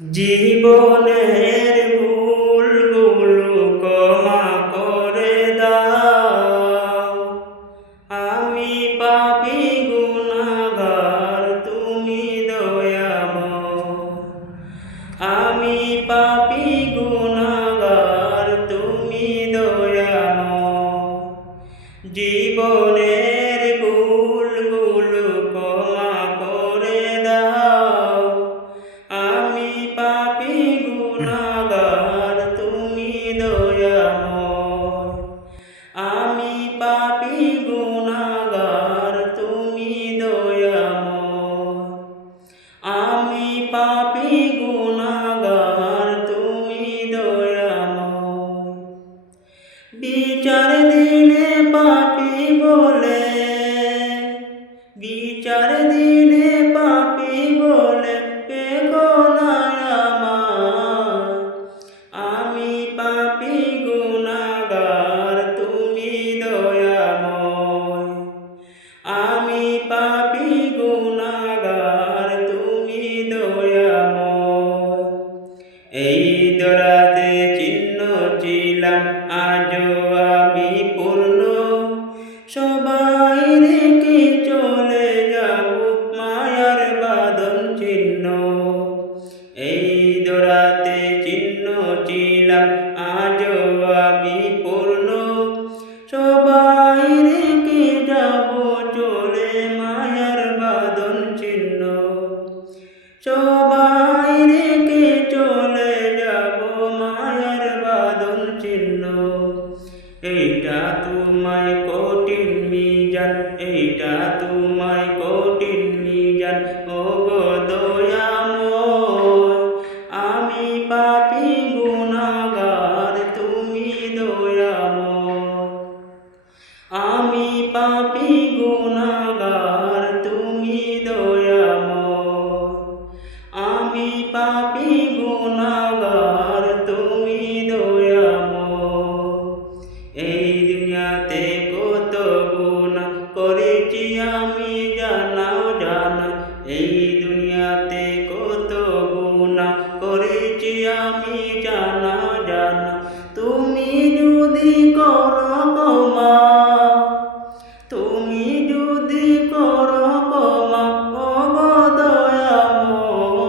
জীবনের ভুলগুলো ক্ষমা করে দাও। আমি পাপী গুনাহগার, তুমি দয়াময়। আমি পাপী গুনাহগার, তুমি দয়াময়। জীবনের ভুলগুলো ক্ষমা করে দাও। আমি পাপী গুনাহগার, তুমি দয়াময়। আমি পাপী গুনাহগার, তুমি দয়াময়। আমি পাপী গুনাহগার, তুমি দয়াময়। বিচার দিনে পাপী বলে, বিচার দিনে পাপী বলে পেগো না আমায়। আমি পাপী গুনাহগার, তুমি দয়াময়। আমি পাপী গুনাহগার, তুমি দয়াময়। এই দরাতে চিহ্ন ছিলাম, আজও আমি পূর্ণ। সবাই রেখে চলে যাব মায়ার বাঁধন ছিন্ন। এই দরাতে চিহ্ন ছিলাম, আজও আমি পূর্ণ। সবাই রেখে যাব চলে মায়ার বাঁধন ছিন্ন। সবাই রেখে চলে যাব মায়ার বাঁধন ছিন্ন। এইটা তোমায় কঠিন মিজান, এইটা তোমায় কঠিন মিজান, ওগো দয়াময়। আমি পাপী গুনাহগার, তুমি দয়াময়। আমি পাপী গুনাহগার, তুমি দয়াময়। আমি পাপী গুনাহগার, তুমি দয়াময়। এই দুনিয়াতে কত গুনাহ করেছি আমি, জানাও জানা। এই দুনিয়াতে কত গুনাহ করেছি আমি, জানা জানা। তুমি যদি করো ক্ষমা, তুমি যদি করো ক্ষমা, ওগো দয়াময়।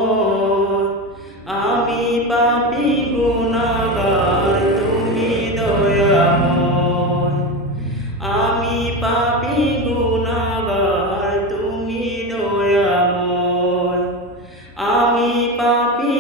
আমি পাপী গুনাহগার, তুমি দয়াময়। আমি পাপী গুনাহগার, তুমি দয়াময়। আমি পাপী